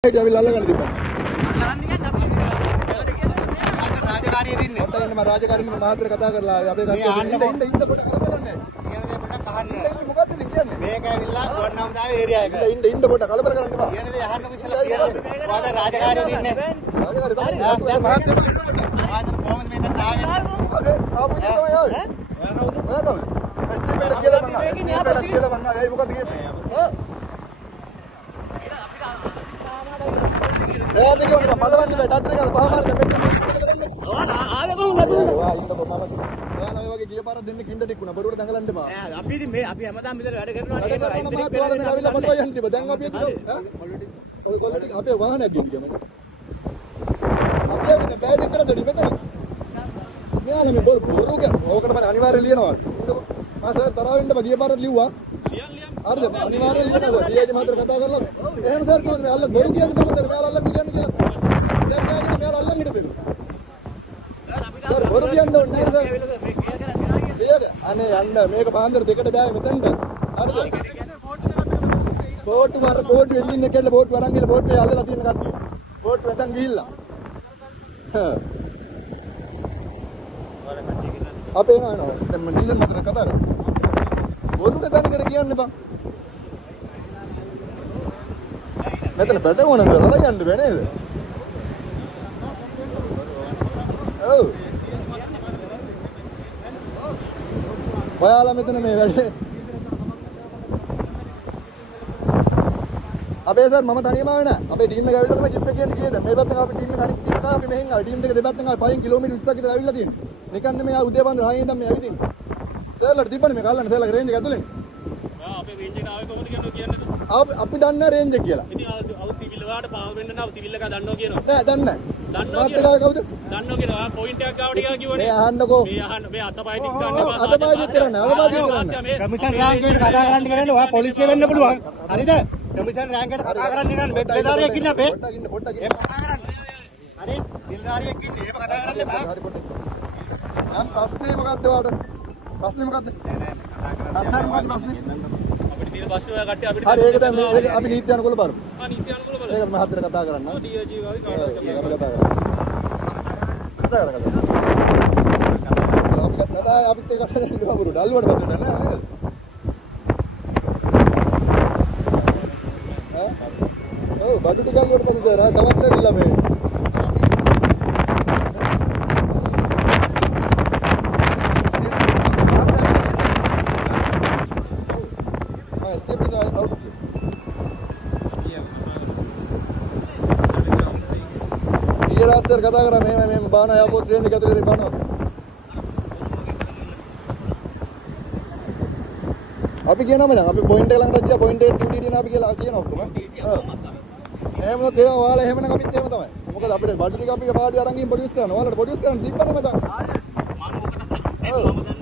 අවිල්ල අල්ලගන්න තිබ්බා. රාජකාරිය දින්නේ. ඔතන මම රාජකාරියම මහත්තයර කතා කරලා අපේ කට්ටිය ඉන්න පොඩ කලබල නැහැ. කියන දේ පොඩ්ඩක් අහන්න. මොකද්ද කියන්නේ? මේක ඇවිල්ලා ගුවන්හමුදාවේ ඒරියා එක. ඉන්න පොඩ කලබල කරන්න එපා. කියන දේ අහන්නකො ඉස්සලා කියන්නේ. ඔයාද රාජකාරිය දින්නේ. රාජකාරිය තමයි මහත්තයර ඔයාද කොහොමද මෙතන ආවේ? ආපු දේ තමයි ආවේ. ඔයා කවුද? ඔයා කවුද? ස්ටීපෙඩ් කියලා මං ආවේ. ස්ටීපෙඩ් කියලා මං ආවේ. මොකද්ද කියන්නේ? ඔයාද කියන්නේ මඩවන්න බෑ ඩක්ටර් එකලා පහමාර දෙන්න. ආවේ කොහොමද? ඔයා ඉන්නකො මම ඔයාලා ඔය වගේ ගිය පාරක් දෙන්න කින්ඩ ටිකුණා බඩුවට දඟලන්න එපා. අපි ඉතින් මේ අපි හැමදාම මෙතන වැඩ කරනවා වැඩ කරන මහත්වරු මේ ආවිලා කොටුව යන්න තිබ්බා. දැන් අපි එතන අපේ වාහනයක් ගෙන්න ගියා මම. අපි ආවේ බෑ දෙකට දෙඩි මෙතන. මෙයාලා මේ බොරු ගන්න. ඕකට මම අනිවාර්යයෙන් ලියනවා. මම සර් තරහ වෙන්න බෑ ගිය පාරත් ලිව්වා. හරිද? අනිවාර්යයෙන් ලියනවා. ඩීఐජි මහත්තයා කතා කරලා එහෙම සර් කොහොමද මේ අල්ල බොරු කියන්නේ කොහොමද මෙයාලා අල්ලන් කියන්නේ කියලා. දැන් මෙයාලා අල්ලන් හිටපෙලු. සර් බොරු කියන්න ඕනේ නෑ සර්. අනේ යන්න මේක පාන්දර දෙකට බෑ මෙතනට. හරිද? බෝට්ටු මර බෝට්ටු එල්ලින් එකෙල්ල බෝට්ටු අරන් ගිහලා බෝට්ටුවේ අල්ලලා තියෙන කට්ටිය. බෝට්ටු වැටන් ගිහිල්ලා. අපේ නෝ දැන් මම ඩීලර් මතර කතා කරා. බෝට්ටුට තනිකර කියන්න බං. මෙතන බඩ වුණා කරලා යන්න බෑ නේද? ඔව්. ඔයාලා මෙතන මේ වැඩේ අපේ සර් මම තනියම ආවේ නෑ. අපේ ටීම් එක ඇවිල්ලා තමයි ජිප් එක කියන්නේ කීයද? මේ පැත්තෙන් අපි ටීම් එක අනිත් ටීම් එක අපි මෙහෙන් ආවේ. ටීම් දෙක දෙපැත්තෙන් ආවේ 5 කිලෝමීටර් 20ක් විතර ඇවිල්ලා තියෙනවා. නිකන් නෙමෙයි ආ උදේ පාන්දර 6 ඉඳන් මේ ඇවිදින්නේ. සර්ලට තිබ්බනේ මේක අල්ලන්න සර්ලගේ රේන්ජ් එක ඇතුලේ. අපේ රේන්ජ් එක ආවේ කොහොමද කියන්නේ? අපි දන්නේ රේන්ජ් එක කියලා. ඉතින් අව සිවිල් වලට පාව වෙන්න නම් සිවිල් එක දන්නෝ කියනවා. නෑ දන්නේ නෑ. මාත් කවුද? දන්නෝ කියනවා. පොයින්ට් එකක් ගාවට ගියා කිව්වනේ. මේ අහන්නකෝ. මේ අහන්න මේ අතපය දික් ගන්න එපා. අතපය දික් කරන්න. අතපය දික් කරන්න. කමිෂන් රාජ්‍යයට කතා කරන්න කරන්නේ ඔයා පොලිසිය වෙන්න පුළුවන්. හරිද? කමිෂන් රාජ්‍යයට කතා කරන්න කරන්නේ මේ දෙදාරියෙක් ඉන්න අපේ. පොඩ්ඩක් එහෙම කතා කරන්න. හරි? දෙදාරියෙක් ඉන්නේ. එහෙම කතා කරන්න එපා. හරි පොඩ්ඩක්. නම් ප්‍රශ්නේ මොකද්ද ඔයාලට? ප්‍රශ්නේ මොකද්ද? අත්සන් මොකද්ද ප්‍රශ්නේ? අපිට තියෙන ප්‍රශ්න ඔයා කට්ටිය අපිට හරි ඒක දැන් මේක අපි නීති අනුකූල බලමු. නීති අනුකූල බලමු. ඒක මම හතර කතා කරන්න. ඩීජී වගේ අපි කාටවත් කතා කරමු. අපි කතා අපිත් ඒක කතා කරන්න බබුරු ඩල්ලුවට පස්සේ නෑ නේද? ඔව් බඩු ටික ගල්ලුවට පස්සේ සර් තවත් ලැබිලා මේ සර් කතා කරා මේ බාන ආපෝස් රේන්ජ් එක ඇතුලේ බානවා. අපි කියනම දැන් අපි පොයින්ට් එක ළඟට ගියා පොයින්ට් එක ඩියුටි දින අපි කියලා කියන ඔක්කොම. එහෙම නෝ දේවා ඔයාලා එහෙමනම් අපිත් එහෙම තමයි. මොකද අපිට බඩු ටික අපි පාඩිය අරන් ගිහින් ප්‍රොඩියුස් කරනවා. ඔයාලට ප්‍රොඩියුස් කරන්න තිබ්බනේ මම. මම ඔකට